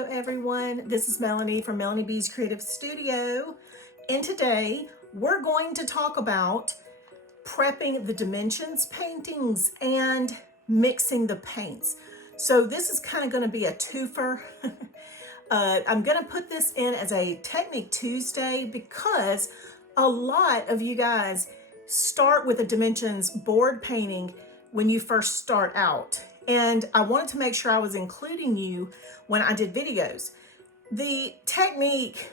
Hello everyone, this is Melanie from Melanie B's Creative Studio, and today we're going to talk about prepping the dimensions paintings and mixing the paints. So this is kind of going to be a twofer. I'm going to put this in as a Technique Tuesday because a lot of you guys start with a dimensions board painting when you first start out. And I wanted to make sure I was including you when I did videos. The technique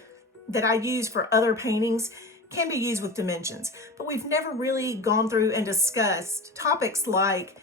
that I use for other paintings can be used with dimensions, but we've never really gone through and discussed topics like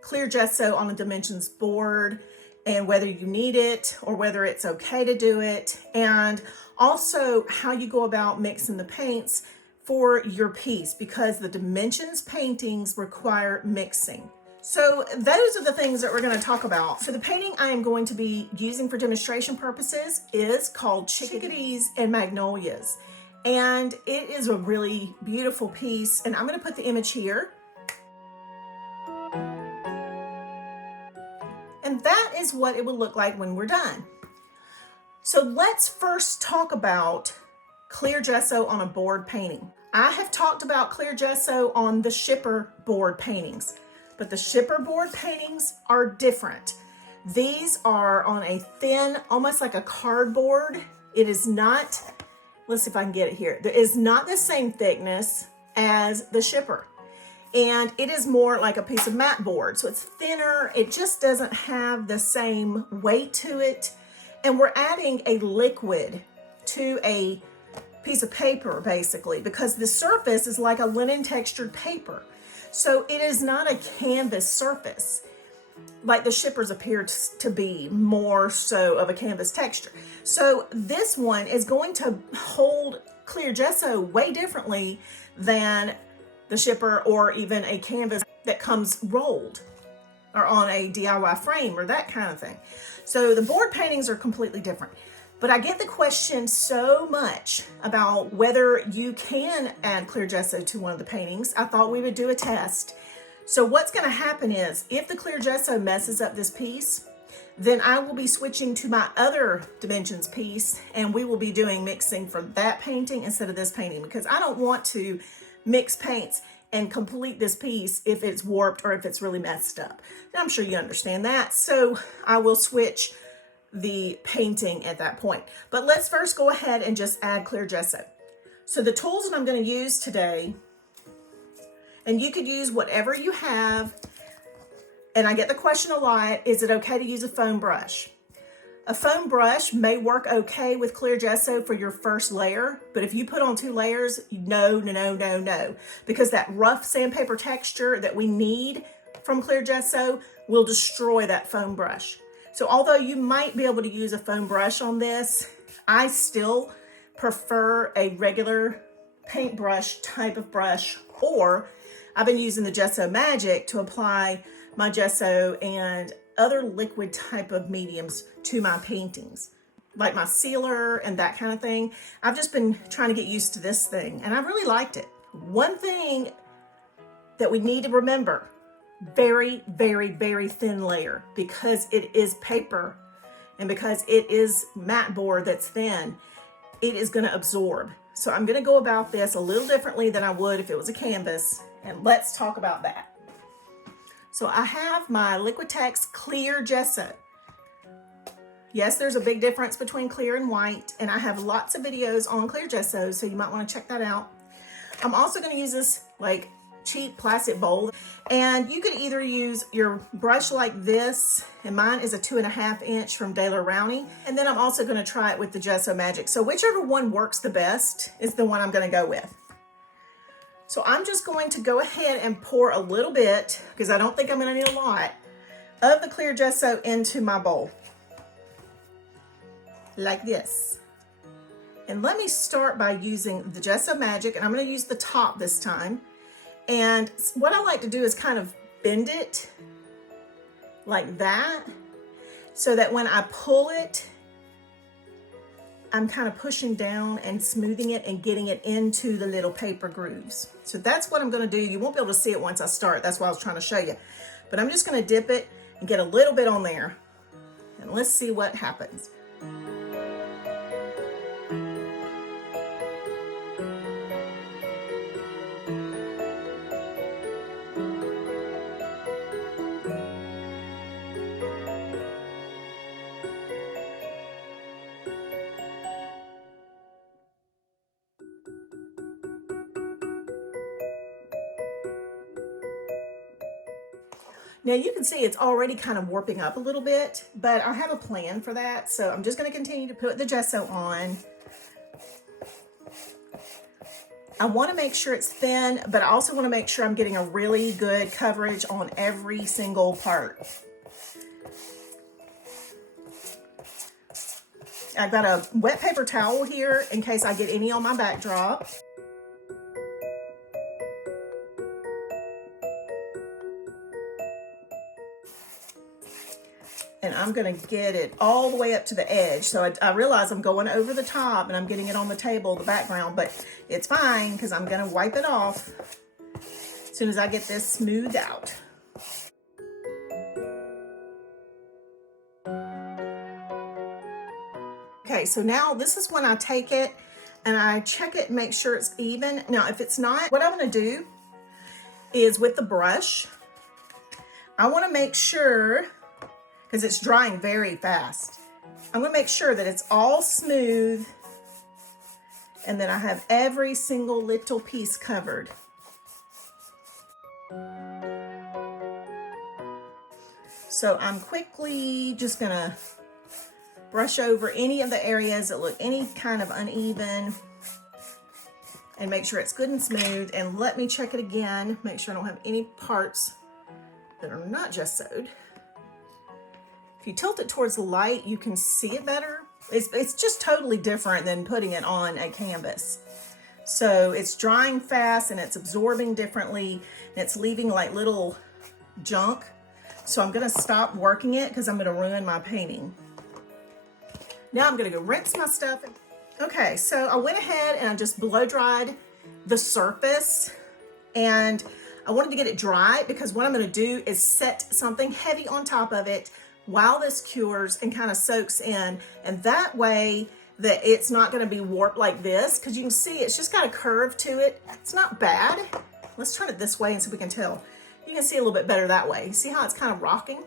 clear gesso on a dimensions board and whether you need it or whether it's okay to do it, and also how you go about mixing the paints for your piece, because the dimensions paintings require mixing. So those are the things that we're going to talk about. So the painting I am going to be using for demonstration purposes is called Chickadees and Magnolias. And it is a really beautiful piece. And I'm going to put the image here. And that is what it will look like when we're done. So let's first talk about clear gesso on a board painting. I have talked about clear gesso on the shipper board paintings. But the shipper board paintings are different. These are on a thin, almost like a cardboard. It is not, let's see if I can get it here. It is not the same thickness as the shipper. And it is more like a piece of mat board. So it's thinner. It just doesn't have the same weight to it. And we're adding a liquid to a piece of paper, basically, because the surface is like a linen textured paper. So it is not a canvas surface like the shippers appear to be, more so of a canvas texture. So this one is going to hold clear gesso way differently than the shipper or even a canvas that comes rolled or on a DIY frame or that kind of thing. So the board paintings are completely different. But I get the question so much about whether you can add clear gesso to one of the paintings. I thought we would do a test. So what's going to happen is, if the clear gesso messes up this piece, then I will be switching to my other dimensions piece, and we will be doing mixing for that painting instead of this painting, because I don't want to mix paints and complete this piece if it's warped or if it's really messed up. Now, I'm sure you understand that. So I will switch the painting at that point. But let's first go ahead and just add clear gesso. So the tools that I'm going to use today, and you could use whatever you have, and I get the question a lot, is it okay to use a foam brush? A foam brush may work okay with clear gesso for your first layer, but if you put on 2 layers, no, because that rough sandpaper texture that we need from clear gesso will destroy that foam brush. So although you might be able to use a foam brush on this, I still prefer a regular paintbrush type of brush, or I've been using the Gesso Magic to apply my gesso and other liquid type of mediums to my paintings, like my sealer and that kind of thing. I've just been trying to get used to this thing, and I really liked it. One thing that we need to remember: very, very thin layer, because it is paper and because it is mat board that's thin, it is going to absorb. So I'm going to go about this a little differently than I would if it was a canvas, and let's talk about that. So I have my Liquitex clear gesso. Yes, there's a big difference between clear and white, and I have lots of videos on clear gesso, so you might want to check that out. I'm also going to use this like cheap plastic bowl, and you could either use your brush like this, and mine is a 2.5 inch from Daler Rowney, and then I'm also going to try it with the Gesso Magic. So whichever one works the best is the one I'm going to go with. So I'm just going to go ahead and pour a little bit, because I don't think I'm going to need a lot, of the clear gesso into my bowl like this. And let me start by using the Gesso Magic, and I'm going to use the top this time. And what I like to do is kind of bend it like that, so that when I pull it, I'm kind of pushing down and smoothing it and getting it into the little paper grooves. So that's what I'm going to do. You won't be able to see it once I start. That's why I was trying to show you. But I'm just going to dip it and get a little bit on there. And let's see what happens. Now you can see it's already kind of warping up a little bit, but I have a plan for that. So I'm just going to continue to put the gesso on. I want to make sure it's thin, but I also want to make sure I'm getting a really good coverage on every single part. I've got a wet paper towel here in case I get any on my backdrop. And I'm going to get it all the way up to the edge. So I realize I'm going over the top and I'm getting it on the table, the background, but it's fine because I'm going to wipe it off as soon as I get this smoothed out. Okay, so now this is when I take it and I check it and make sure it's even. Now, if it's not, what I'm going to do is with the brush, I want to make sure, because it's drying very fast, I'm going to make sure that it's all smooth and that I have every single little piece covered. So I'm quickly just going to brush over any of the areas that look any kind of uneven and make sure it's good and smooth. And let me check it again, make sure I don't have any parts that are not gessoed. If you tilt it towards the light, you can see it better. It's just totally different than putting it on a canvas. So it's drying fast and it's absorbing differently and it's leaving like little junk. So I'm gonna stop working it because I'm gonna ruin my painting. Now I'm gonna go rinse my stuff. Okay, so I went ahead and I just blow dried the surface and I wanted to get it dry because what I'm gonna do is set something heavy on top of it while this cures and kind of soaks in. And that way that it's not gonna be warped like this, because you can see it's just got a curve to it. It's not bad. Let's turn it this way and see if we can tell. You can see a little bit better that way. See how it's kind of rocking?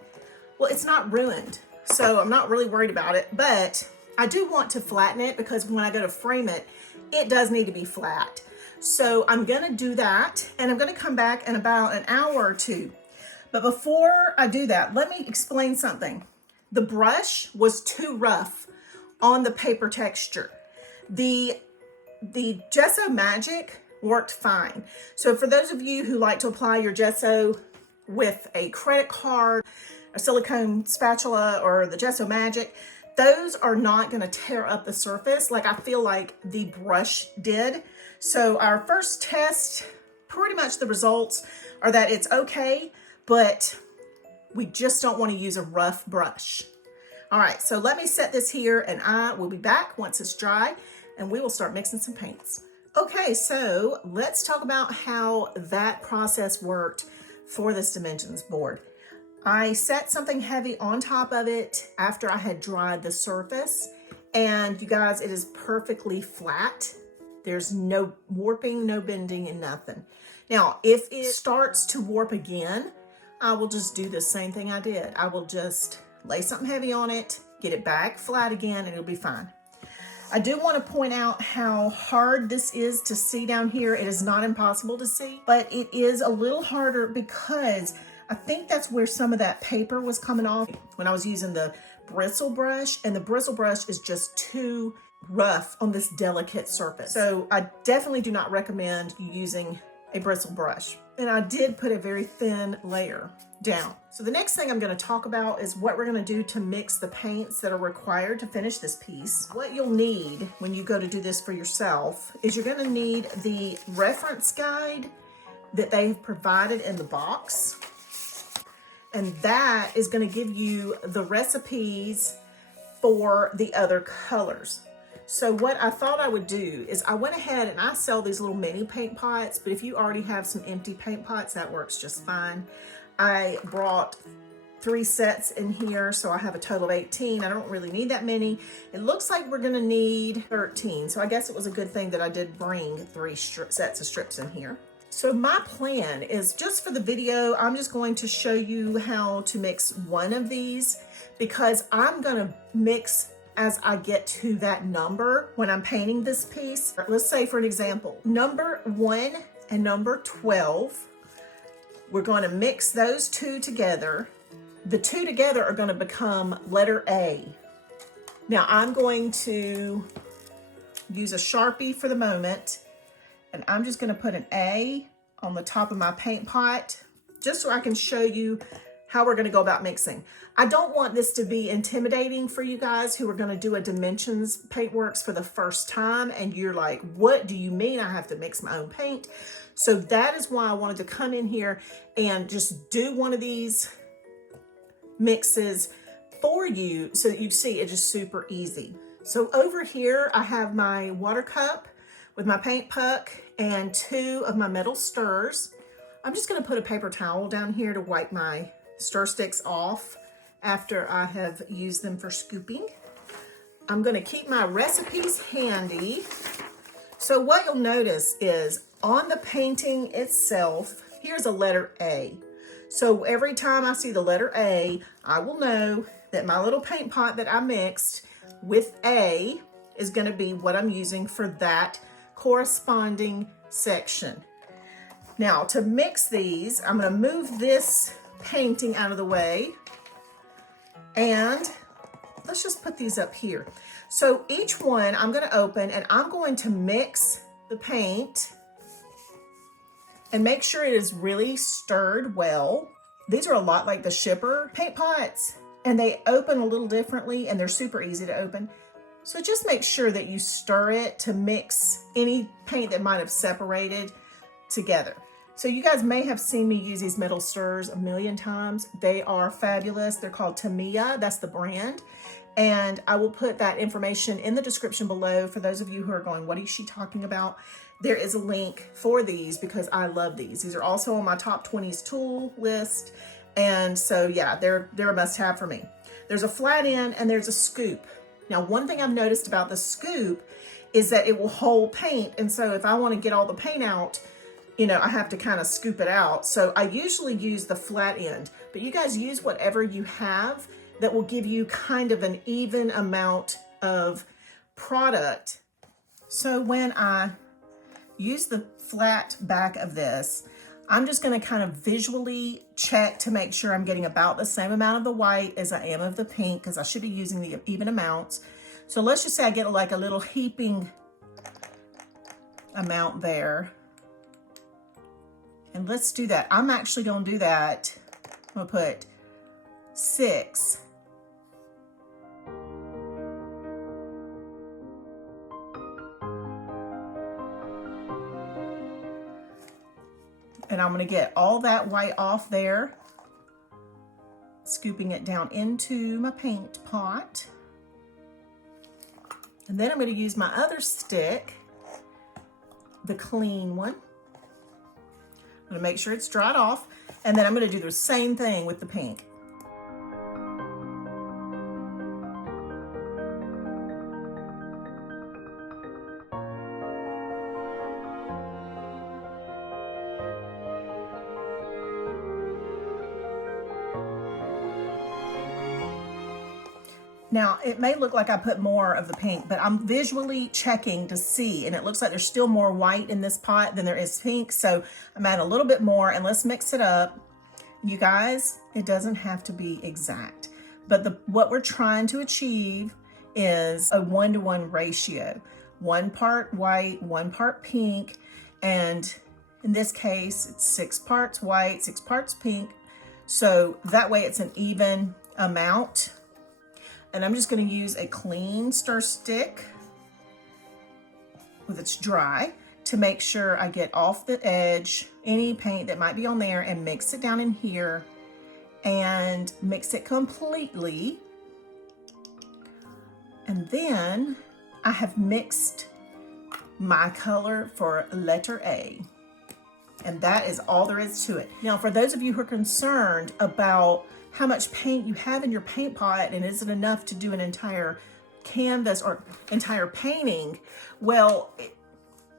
Well, it's not ruined. So I'm not really worried about it, but I do want to flatten it because when I go to frame it, it does need to be flat. So I'm gonna do that and I'm gonna come back in about an hour or two. But before I do that, let me explain something. The brush was too rough on the paper texture. The Gesso Magic worked fine. So for those of you who like to apply your gesso with a credit card, a silicone spatula, or the Gesso Magic, those are not gonna tear up the surface like I feel like the brush did. So our first test, pretty much the results are that it's okay, but we just don't wanna use a rough brush. All right, so let me set this here and I will be back once it's dry and we will start mixing some paints. Okay, so let's talk about how that process worked for this dimensions board. I set something heavy on top of it after I had dried the surface, and you guys, it is perfectly flat. There's no warping, no bending, and nothing. Now, if it starts to warp again, I will just do the same thing I did. I will just lay something heavy on it, get it back flat again, and it'll be fine. I do want to point out how hard this is to see down here. It is not impossible to see, but it is a little harder because I think that's where some of that paper was coming off when I was using the bristle brush, and the bristle brush is just too rough on this delicate surface. So I definitely do not recommend using a bristle brush. And I did put a very thin layer down. So the next thing I'm going to talk about is what we're going to do to mix the paints that are required to finish this piece. What you'll need when you go to do this for yourself is you're going to need the reference guide that they've provided in the box. And that is going to give you the recipes for the other colors. So what I thought I would do is I went ahead and I sell these little mini paint pots, but if you already have some empty paint pots, that works just fine. I brought 3 sets in here, so I have a total of 18. I don't really need that many. It looks like we're gonna need 13, so I guess it was a good thing that I did bring 3 sets of strips in here. So my plan is, just for the video, I'm just going to show you how to mix one of these, because I'm gonna mix as I get to that number when I'm painting this piece. Let's say, for an example, number 1 and number 12 We're going to mix those two together. The two together are going to become letter A. Now I'm going to use a Sharpie for the moment, and I'm just going to put an A on the top of my paint pot, just so I can show you how we're going to go about mixing. I don't want this to be intimidating for you guys who are going to do a dimensions paintworks for the first time, and you're like, what do you mean I have to mix my own paint? So that is why I wanted to come in here and just do one of these mixes for you so that you see it's just super easy. So over here I have my water cup with my paint puck and 2 of my metal stirrs. I'm just going to put a paper towel down here to wipe my stir sticks off after I have used them for scooping. I'm going to keep my recipes handy. So what you'll notice is on the painting itself, here's a letter A. So every time I see the letter A, I will know that my little paint pot that I mixed with A is going to be what I'm using for that corresponding section. Now to mix these, I'm going to move this painting out of the way, and let's just put these up here. So each one I'm going to open, and I'm going to mix the paint and make sure it is really stirred well. These are a lot like the shipper paint pots, and they open a little differently, and they're super easy to open. So just make sure that you stir it to mix any paint that might have separated together. So you guys may have seen me use these metal stirrers a million times. They are fabulous. They're called Tamiya, that's the brand. And I will put that information in the description below for those of you who are going, what is she talking about? There is a link for these because I love these. These are also on my top 20s tool list. And so yeah, they're a must have for me. There's a flat end and there's a scoop. Now, one thing I've noticed about the scoop is that it will hold paint. And so if I want to get all the paint out, you know, I have to kind of scoop it out. So I usually use the flat end, but you guys use whatever you have that will give you kind of an even amount of product. So when I use the flat back of this, I'm just going to kind of visually check to make sure I'm getting about the same amount of the white as I am of the pink, because I should be using the even amounts. So let's just say I get like a little heaping amount there. And let's do that. I'm actually going to do that. I'm going to put 6. And I'm going to get all that white off there, scooping it down into my paint pot. And then I'm going to use my other stick, the clean one. I'm going to make sure it's dried off, and then I'm going to do the same thing with the pink. Now, it may look like I put more of the pink, but I'm visually checking to see, and it looks like there's still more white in this pot than there is pink, so I'm adding a little bit more, and let's mix it up. You guys, it doesn't have to be exact, but what we're trying to achieve is a 1-to-1 ratio. 1 part white, 1 part pink, and in this case, it's 6 parts white, 6 parts pink, so that way it's an even amount. And I'm just going to use a clean stir stick with its dry to make sure I get off the edge any paint that might be on there, and mix it down in here and mix it completely. And then I have mixed my color for letter A. And that is all there is to it. Now, for those of you who are concerned about how much paint you have in your paint pot and is it enough to do an entire canvas or entire painting, well,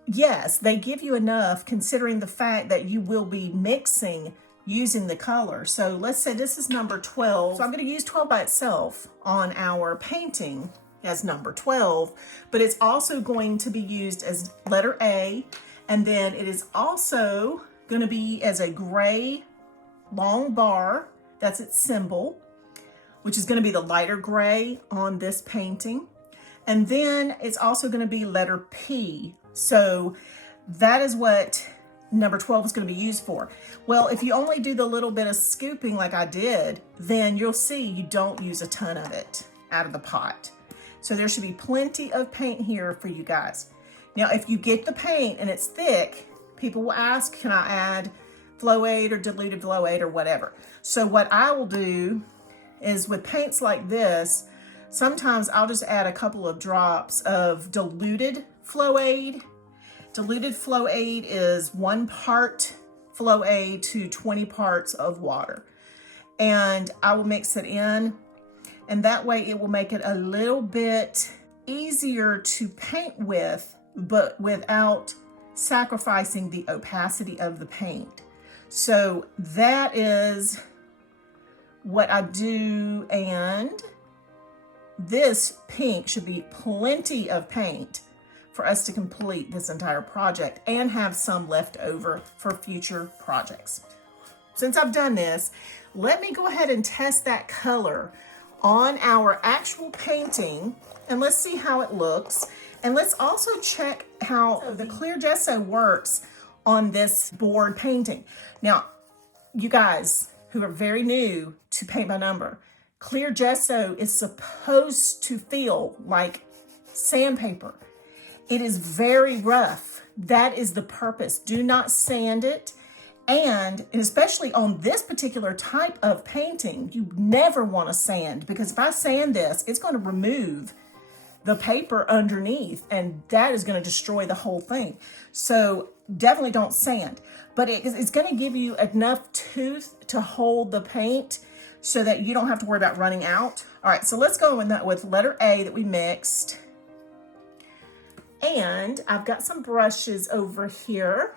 yes, they give you enough considering the fact that you will be mixing using the color. So let's say this is number 12. So I'm going to use 12 by itself on our painting as number 12, but it's also going to be used as letter A, and then it is also going to be as a gray long bar, that's its symbol, which is going to be the lighter gray on this painting. And then it's also going to be letter P. So that is what number 12 is going to be used for. Well, if you only do the little bit of scooping like I did, then you'll see you don't use a ton of it out of the pot. So there should be plenty of paint here for you guys. Now, if you get the paint and it's thick, people will ask, can I add flow aid or diluted flow aid or whatever? So what I will do is with paints like this, sometimes I'll just add a couple of drops of diluted flow aid. Diluted flow aid is 1 part flow aid to 20 parts of water. And I will mix it in, and that way it will make it a little bit easier to paint with, but without sacrificing the opacity of the paint. So that is what I do, and this pink should be plenty of paint for us to complete this entire project and have some left over for future projects. Since I've done this, let me go ahead and test that color on our actual painting, and let's see how it looks. And let's also check how the clear gesso works on this board painting. Now, you guys who are very new to paint by number, clear gesso is supposed to feel like sandpaper. It is very rough. That is the purpose. Do not sand it. And especially on this particular type of painting, you never want to sand, because if I sand this, it's going to remove the paper underneath, and that is going to destroy the whole thing. So definitely don't sand, but it's going to give you enough tooth to hold the paint so that you don't have to worry about running out. All right, so let's go with letter A that we mixed. And I've got some brushes over here.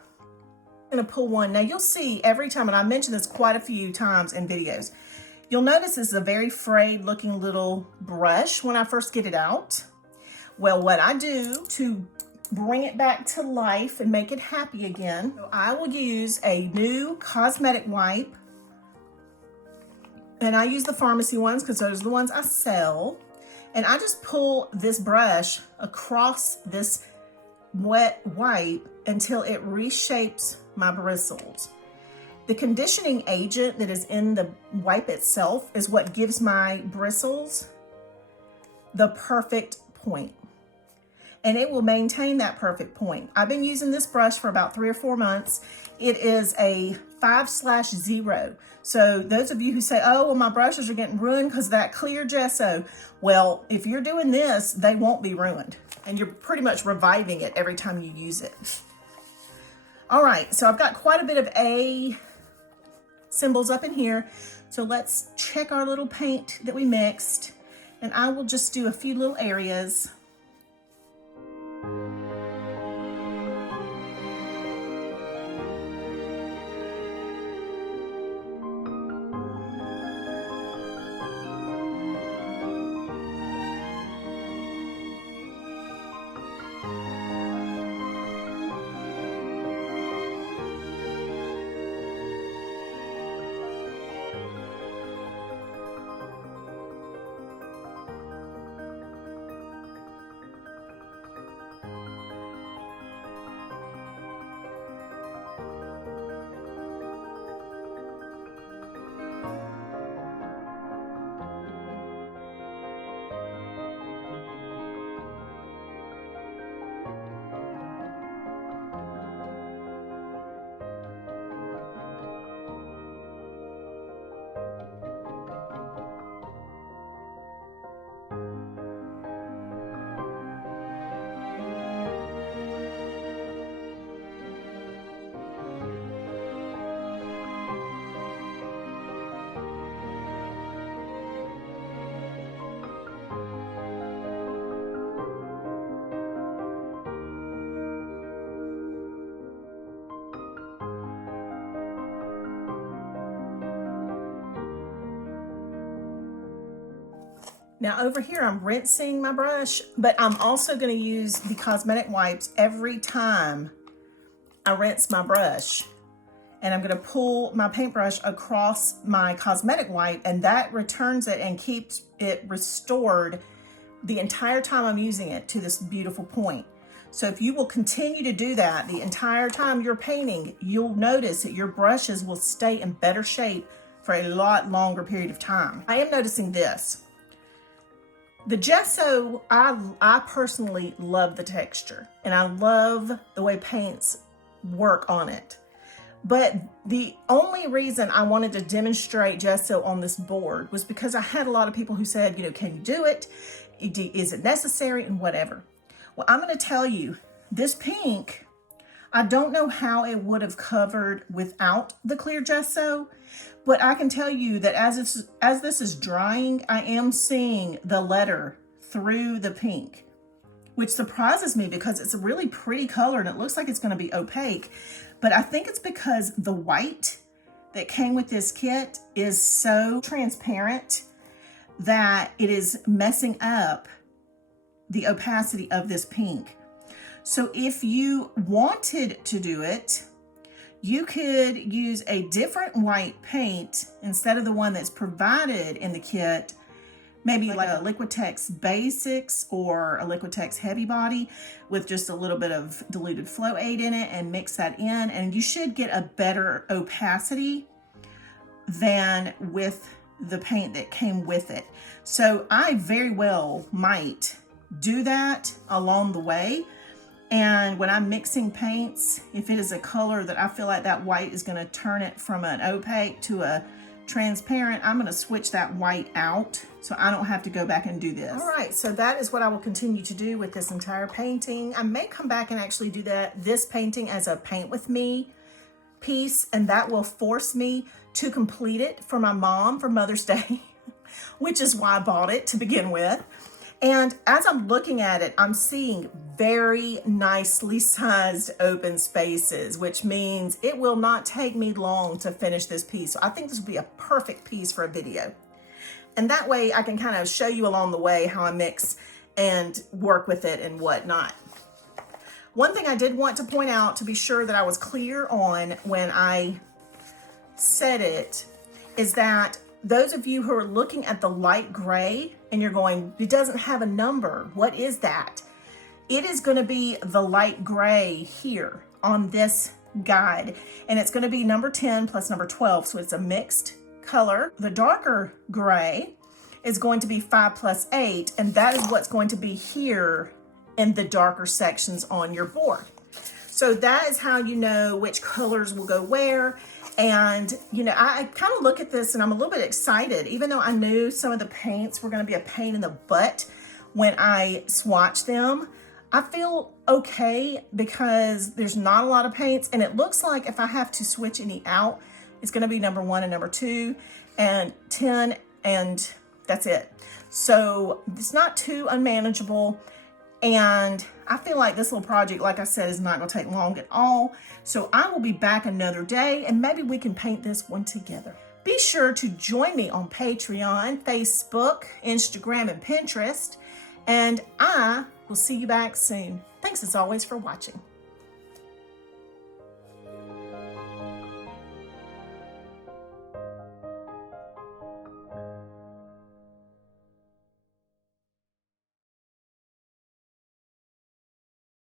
I'm gonna pull one. Now you'll see every time, and I mentioned this quite a few times in videos, you'll notice this is a very frayed looking little brush when I first get it out. Well, what I do to bring it back to life and make it happy again, so I will use a new cosmetic wipe. And I use the pharmacy ones because those are the ones I sell. And I just pull this brush across this wet wipe until it reshapes my bristles. The conditioning agent that is in the wipe itself is what gives my bristles the perfect point. And it will maintain that perfect point. I've been using this brush for about 3 or 4 months. It is a 5/0. So those of you who say, oh, well, my brushes are getting ruined because of that clear gesso. Well, if you're doing this, they won't be ruined. And you're pretty much reviving it every time you use it. All right, so I've got quite a bit of A symbols up in here. So let's check our little paint that we mixed. And I will just do a few little areas. Now over here, I'm rinsing my brush, but I'm also going to use the cosmetic wipes every time I rinse my brush. and I'm going to pull my paintbrush across my cosmetic white, and that returns it and keeps it restored the entire time I'm using it to this beautiful point. So if you will continue to do that the entire time you're painting, you'll notice that your brushes will stay in better shape for a lot longer period of time. I am noticing this. The gesso, I personally love the texture, and I love the way paints work on it. But the only reason I wanted to demonstrate gesso on this board was because I had a lot of people who said, you know, can you do it? Is it necessary? And whatever. Well, I'm going to tell you, this pink, I don't know how it would have covered without the clear gesso, but I can tell you that as this is drying, I am seeing the letter through the pink, which surprises me because it's a really pretty color and it looks like it's going to be opaque. But I think it's because the white that came with this kit is so transparent that it is messing up the opacity of this pink. So if you wanted to do it, you could use a different white paint instead of the one that's provided in the kit, maybe like a Liquitex Basics or a Liquitex Heavy Body with just a little bit of diluted flow aid in it, and mix that in, and you should get a better opacity than with the paint that came with it. So I very well might do that along the way. And when I'm mixing paints, if it is a color that I feel like that white is going to turn it from an opaque to a transparent, I'm going to switch that white out so I don't have to go back and do this. All right, so that is what I will continue to do with this entire painting. I may come back and actually do this painting as a paint with me piece, and that will force me to complete it for my mom for Mother's Day, which is why I bought it to begin with. And as I'm looking at it, I'm seeing very nicely sized open spaces, which means it will not take me long to finish this piece. So I think this will be a perfect piece for a video. And that way I can kind of show you along the way how I mix and work with it and whatnot. One thing I did want to point out to be sure that I was clear on when I said it is that those of you who are looking at the light gray and you're going, it doesn't have a number, what is that? It is going to be the light gray here on this guide, and it's going to be number 10 plus number 12, so it's a mixed color. The darker gray is going to be 5 plus 8, and that is what's going to be here in the darker sections on your board. So that is how you know which colors will go where. And, you know, I kind of look at this and I'm a little bit excited, even though I knew some of the paints were going to be a pain in the butt when I swatch them. I feel okay because there's not a lot of paints, and it looks like if I have to switch any out, it's going to be number 1 and number 2 and 10, and that's it. So it's not too unmanageable. And I feel like this little project, like I said, is not going to take long at all. So I will be back another day, and maybe we can paint this one together. Be sure to join me on Patreon, Facebook, Instagram, and Pinterest. And I will see you back soon. Thanks as always for watching.